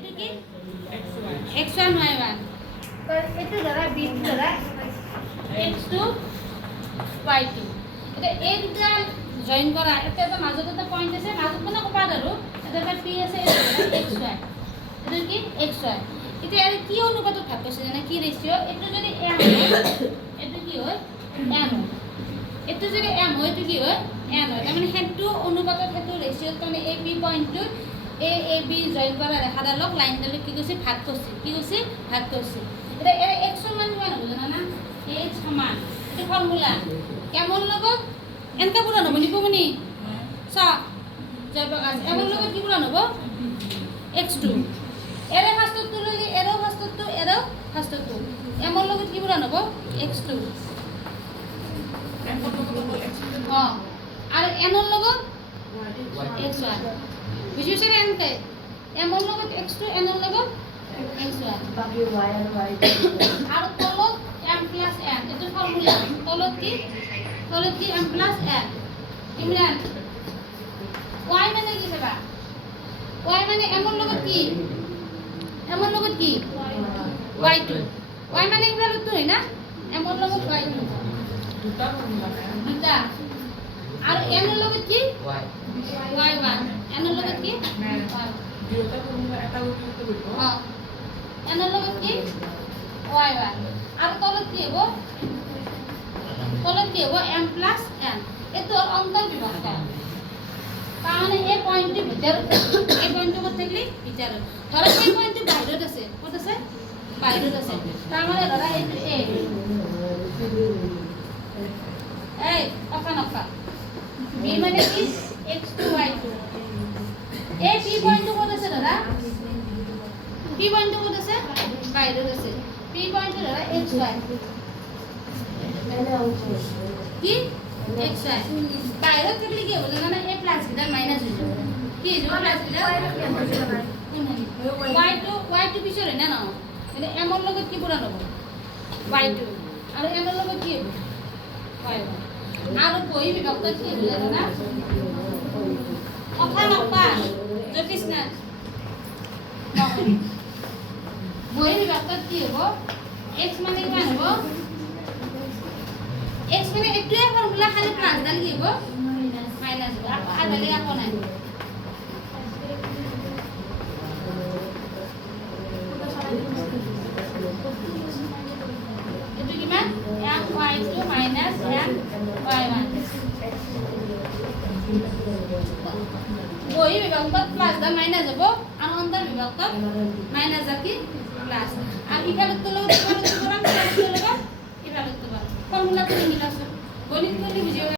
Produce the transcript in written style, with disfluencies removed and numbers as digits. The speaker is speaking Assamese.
এটো কি x1 y1 তো এটো ধৰা b ধৰা x2 y2 এটা এই দুটা জয়েন কৰা এটা মাজত এটা পয়েন্ট আছে মাজত মানে কপাত আৰু এটা p আছে xy এটো কি xy এটা আৰ কি অনুপাতত ভাগ কৰিছে জানা কি ৰেশিও এটো যদি m হয় এটো কি হয় m এটো যদি m হয় এটো কি হয় n হয় তাৰ মানে হেতু অনুপাতত হেতু ৰেশিও মানে ab পয়েন্টটো a b জয়েন কৰা ৰেখাডালক লাইনডাল কি কৈছে ভাগ কৰিছে কি কৈছে ভাগ কৰিছে এটা x সমান কিমান হ'ব জানা না h সমান এটা ফর্মুলা কেমন লগত এনকা পুরা নব নিব মানে সা যাব আজ এমন লগত কি পুরা নব x2 এরে ফার্স্ট টু লই এরো ফার্স্ট টু এমন লগত কি পুরা নব x2 হ্যাঁ আর এমন লগত x1 বুঝিছে এনতে এমন লগত x2 এমন লগত x1 বাকি y আর y আর তলত m প্লাস n এটা ফর্মুলা তলত কি m plus n Imran y মানে কি সেবা y মানে এমন লগত কি y2 y মানে কি হলো তুই না এমন লগত y2 দুটা ফর্মুলা দুটা আর n এর লগত কি y1 n এর লগত কি দুটা ফর্মুলা এটা উত্তর হইব হ্যাঁ n এর লগত কি y1 আর তলত কি হবো m প্লাস n এতো অন্তর বিভক্ত তার মানে এই পয়েন্টের ভিতর এই পয়েন্টের মধ্যে থাকলে ভিতর ধরো এই পয়েন্টটি বাইরেত আছে কত আছে বাইরেত আছে তার মানে ধরা এই এই অকা b মানে কি x2 y2 এই p পয়েন্টটো কত আছে ধরা p পয়েন্টটো কত আছে বাইরেত আছে p পয়েন্টটো ধরা xy কি xy বাইরে থাকলে কি হবে জানা a প্লাস বিটা মাইনাস হয়ে যাবে কি হয়ে যাবে y2 পিছরে না না মানে m এর লগত কি পুরা নেব y2 আর m এর লগত কি হবে y1 আর কই বিভক্ত কি হবে জানা কথা নপা জ্যোতিষ না বই বিভক্ত কি হবে x মানে কি হবে x মানে একটুই ফর্মুলা খালি প্লাস দাল কি হবে মাইনাস হবে আর দালে আপন নাই এটো কিমান y2 মাইনাস y1 বই বিভক্ত প্লাস দাল মাইনাস হবে আর অন্তর বিভক্ত মাইনাস আর কি প্লাস আর ইফালে তো লোক ইফালে তো করাম ইফালে তো ফর্মুলা তো মিলাছে গণিত করলে বুঝিও